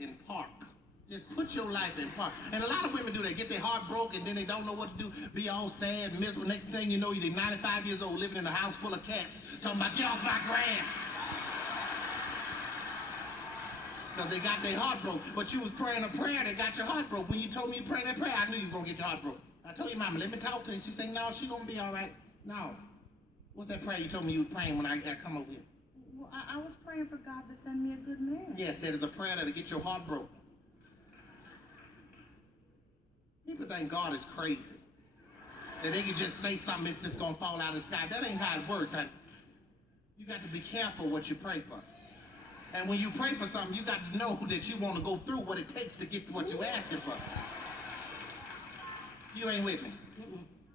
in park. Just put your life in park. And a lot of women do that. Get their heart broke and then they don't know what to do. Be all sad and miserable. Next thing you know, they're 95 years old living in a house full of cats. Talking about, get off my grass. Because they got their heart broke. But you was praying a prayer that got your heart broke. When you told me you prayed that prayer, I knew you were going to get your heart broke. I told you, Mama, let me talk to her. She said, no, she's going to be all right. No. What's that prayer you told me you were praying when I come over here? Well, I was praying for God to send me a good man. Yes, that is a prayer that'll get your heart broke. People think God is crazy. That they can just say something, it's just going to fall out of the sky. That ain't how it works. You got to be careful what you pray for. And when you pray for something, you got to know that you want to go through what it takes to get to what you're asking for. You ain't with me.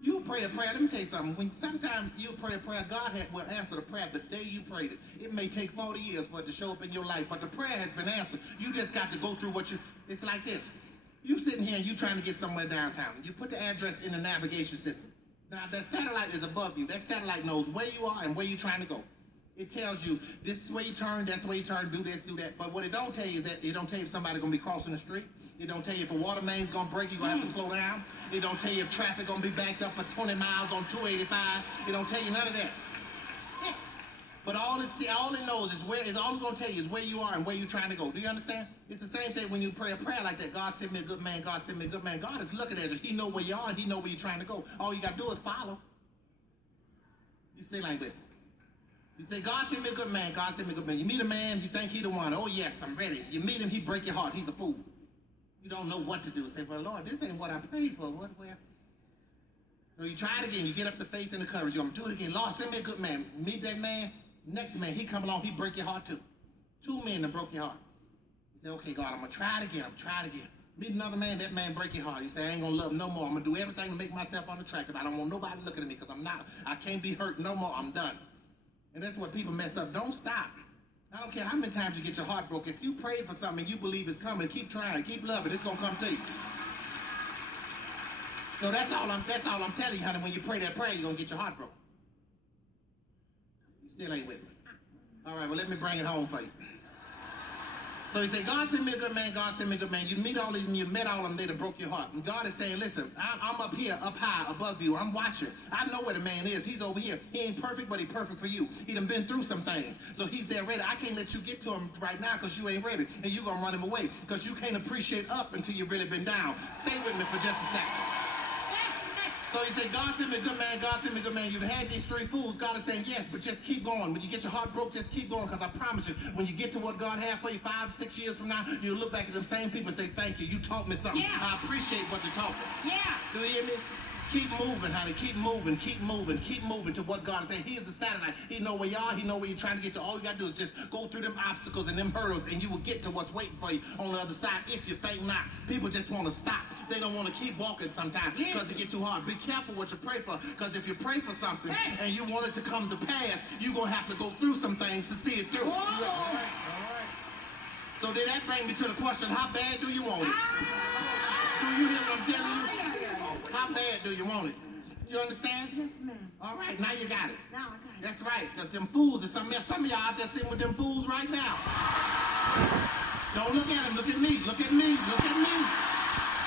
You pray a prayer. Let me tell you something. When sometimes you pray a prayer, God will answer the prayer the day you prayed it. It may take 40 years for it to show up in your life, but the prayer has been answered. You just got to go through what you... It's like this. You sitting here and you trying to get somewhere downtown. You put the address in the navigation system. Now, that satellite is above you. That satellite knows where you are and where you're trying to go. It tells you, this is where you turn, that's where you turn, do this, do that. But what it don't tell you is that it don't tell you if somebody's going to be crossing the street. It don't tell you if a water main's going to break, you're going to have to slow down. It don't tell you if traffic going to be backed up for 20 miles on 285. It don't tell you none of that. Yeah. But all it knows is all it's going to tell you is where you are and where you're trying to go. Do you understand? It's the same thing when you pray a prayer like that. God send me a good man, God send me a good man. God is looking at you. He know where you are and he know where you're trying to go. All you got to do is follow. You stay like that. You say, God send me a good man, God send me a good man. You meet a man, you think he the one. Oh yes, I'm ready. You meet him, he break your heart. He's a fool. You don't know what to do. Say, well, Lord, this ain't what I prayed for. Where? So you try it again. You get up the faith and the courage. You're going to do it again. Lord, send me a good man. Meet that man. Next man, he come along, he break your heart too. 2 men that broke your heart. You say, okay, God, I'm going to try it again. Meet another man, that man break your heart. You say, I ain't going to love him no more. I'm going to do everything to make myself unattractive. I don't want nobody looking at me because I can't be hurt no more. I'm done. And that's what people mess up. Don't stop. I don't care how many times you get your heart broken. If you prayed for something and you believe it's coming, keep trying, keep loving. It's gonna come to you. So that's all I'm telling you, honey. When you pray that prayer, you're gonna get your heart broken. You still ain't with me. All right, well let me bring it home for you. So he said, God send me a good man, God send me a good man. You meet all these, and you met all of them, they done broke your heart. And God is saying, listen, I'm up here, up high, above you. I'm watching. I know where the man is. He's over here. He ain't perfect, but he's perfect for you. He done been through some things. So he's there ready. I can't let you get to him right now because you ain't ready. And you're going to run him away because you can't appreciate up until you've really been down. Stay with me for just a second. So he said, God send me a good man, God send me a good man. You've had these 3 fools. God is saying, yes, but just keep going. When you get your heart broke, just keep going, because I promise you, when you get to what God had for you 5, 6 years from now, you'll look back at them same people and say, thank you. You taught me something. Yeah. I appreciate what you taught me. Yeah. Do you hear me? Keep moving, honey. Keep moving to what God is saying. He is the satellite. He know where you are. He know where you're trying to get to. All you got to do is just go through them obstacles and them hurdles, and you will get to what's waiting for you on the other side if you think not. People just want to stop. They don't want to keep walking sometimes because it get too hard. Be careful what you pray for, because if you pray for something and you want it to come to pass, you're going to have to go through some things to see it through. All right. So then that brings me to the question, how bad do you want it? Do you hear what I'm telling you? How bad do you want it? Do you understand? Yes, ma'am. All right, now you got it. Now I got it. That's right, because them fools are some of y'all out there sitting with them fools right now. Don't look at them, look at me, look at me, look at me.